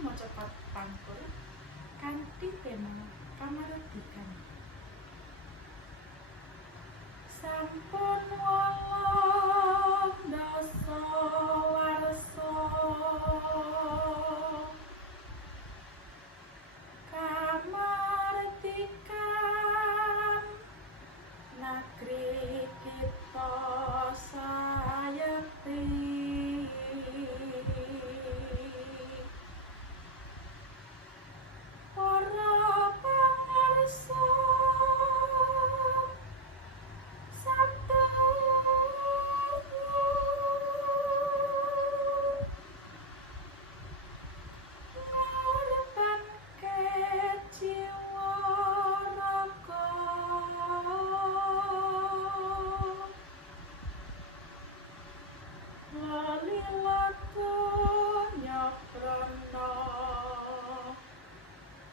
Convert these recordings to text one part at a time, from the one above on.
maca bab pangkur kanthi tema kamardikan. Sampun wolong dasa warsa kamardikan negeri kita sayekti. Para pangarsa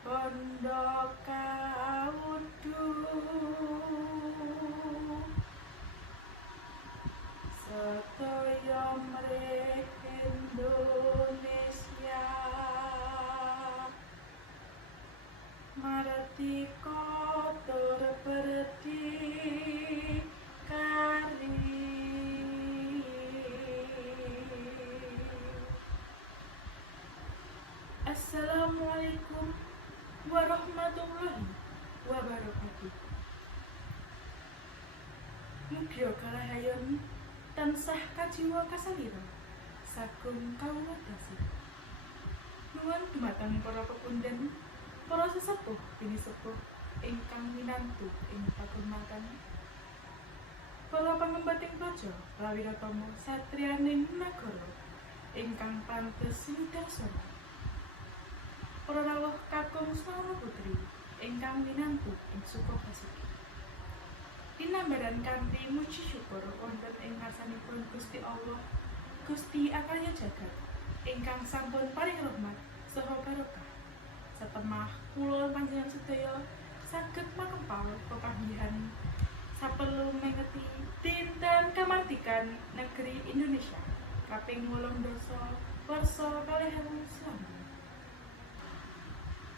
Bondo kaudu sedaya mrih Indonesia mardika tur berdikari. Assalamualaikum warahmatullahi wabarakatuh. Mugi kalahayan tansah kajiwa kasalira sagung kawula dasih. Nuwun dumateng para pepundhen, para sesepuh pinisepuh ingkang minantu ing pakurmatan, para pangembating praja prawiratama satriyaning nagara ingkang pantes widarsa, para rawuh kakung saha putri ingkang minantu ing Sukabasuki. Dinambaran kanthi muji syukur wonten ing ngarsanipun Gusti Allah, Gusti Akarya Jagat ingkang sampun paring rahmat saha barokah. Satemah kula panjenengan sedaya saged makempal pepanggihan saperlu mengeti dinten kamardikan negeri Indonesia kaping 8 warsa 2019.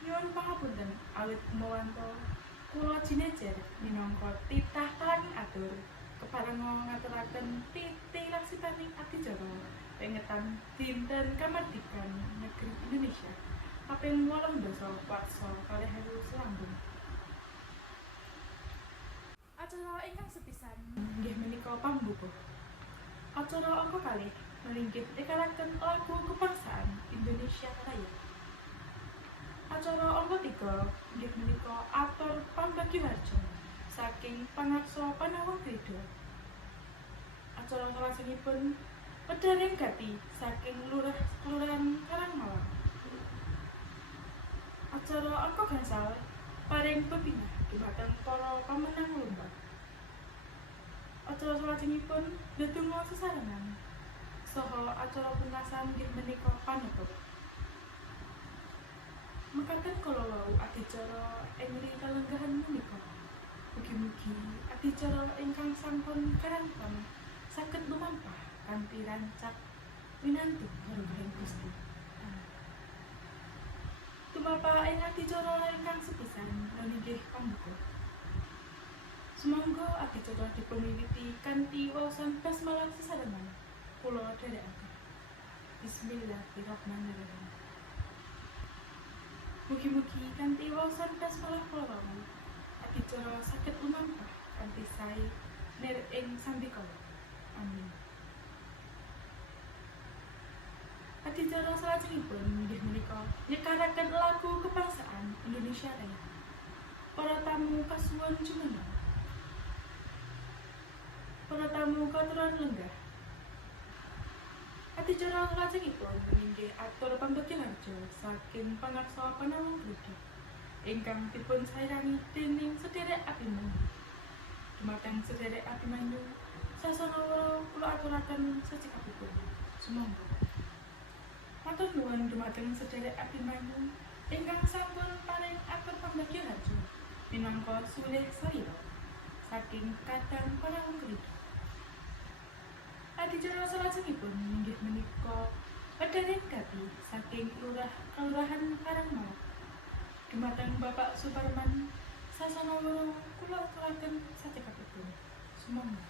Nyuwun pangapunten awit mawanto kula jinejer minangka titah paling atur keparenga ngaturaken titi laksitaning adicara pengetan dinten kamardikan negeri Indonesia kaping 8 warsa 2019. Acara ingkang sepisan inggih menika pambuka. Acara angka kalih melinggih nekaraken lagu kebangsaan Indonesia Raya. Acara angka 3 inggih menika atur pambagiwarja saking pangarsa Panawang Krida. Acara salajengipun pedharing gati saking Kelurahan Karangmalang. Acara angka gangsal paring bebingah dhumateng para pamenang lomba. Acara salajengipun ndedonga sesarengan saha acara pungkasan inggih menika panutup. Mekaten kala wau adicara ing kalenggahan menika. Mugi-mugi adicara ingkang sampun karantam saged lumampah kanthi rancak winantu barokahing Gusti. Tumapa ing adicara ingkang sepisan inggih pambuka. Sumangga adicara dipunwiwiti kanthi waosan basmalah sesarengan. Kula dherekaken. Bismillahirrahmanirrahim. Mugi-mugi kanthi waosan basmalah kula wau adicara saged lumampah kanthi sae nir ing sambikala. Amin. Adicara salajengipun inggih menika nyekaraken lagu kebangsaan Indonesia Raya. Para tamu kasuwun jumeneng. Para tamu katuran lenggah. Adicara salajengipun inggih atur pambagiwarja saking pangarsa Panawang Krida ingkang dipun sairani déning sedherek Abimanyu. Dumateng sedherek Abimanyu, sasana kula aturaken secekapipun. Sumangga. Matur nuwun dumateng sedherek Abimanyu ingkang sampun paring atur pambagiwarja minangka sulih sarira saking Kadang Panawang Krida. Adicara salajengipun inggih menika Wederen kati saking kelurahan Karangmalang dumateng Bapak Suparman sasana woro kula aturaken sacekapipun sumangga.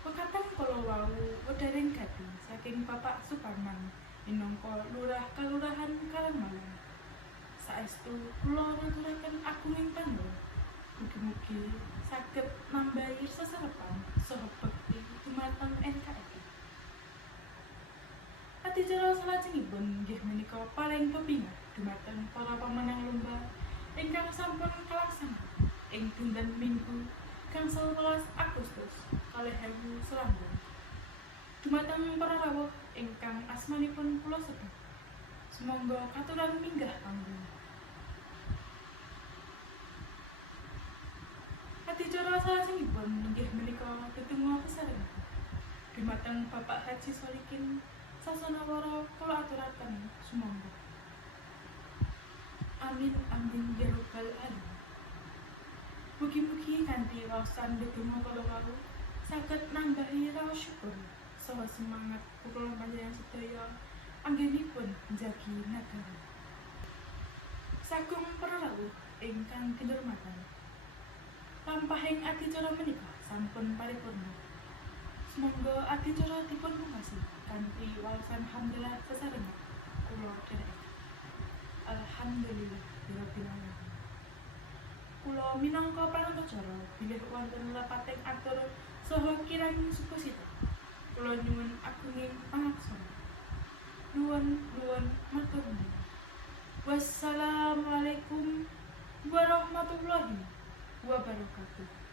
Pekatan kala wau wederen kati saking Bapak Suparman minangka lurah kelurahan Karangmalang. Saestu kula ngaturaken agunging panuwun mugi-mugi saged nambahi sesarepan saha bekti dumateng NKRI. Adicara salajengipun inggih menika paring pepingah dumateng para pemenang lomba ingkang sampun kalaksana ing dinten Minggu gangsal 11 Agustus 2019. Dumateng para rawuh ingkang asmanipun kula sebat. Sumangga katuran minggah panggung. Adicara salajengipun inggih menika tetunggal sesarengan dumateng Bapak Haji Solikin sasana wara kula aturaken sumangga. Amin amin ya rabbal alamin. Mugi-mugi kanthi waosan dedonga kala wau saged nambahi raos syukur saha semangat kula panjenengan sedaya anggenipun njagi nagara. Sagung para rawuh ingkang kinurmatan. Lampahing adicara menika sampun paripurna. Semoga adicara dipun pungkasi kanthi waosan hamdalah sesarengan kula dherekaken. Alhamdulillah rabbil alamin. Kula minangka parantocara bilih wonten lepating atur saha kirang sukusita. Kula nyuwun agunging pangaksara. Nuwun matur nuwun. Wassalamualaikum warahmatullahi wabarakatuh.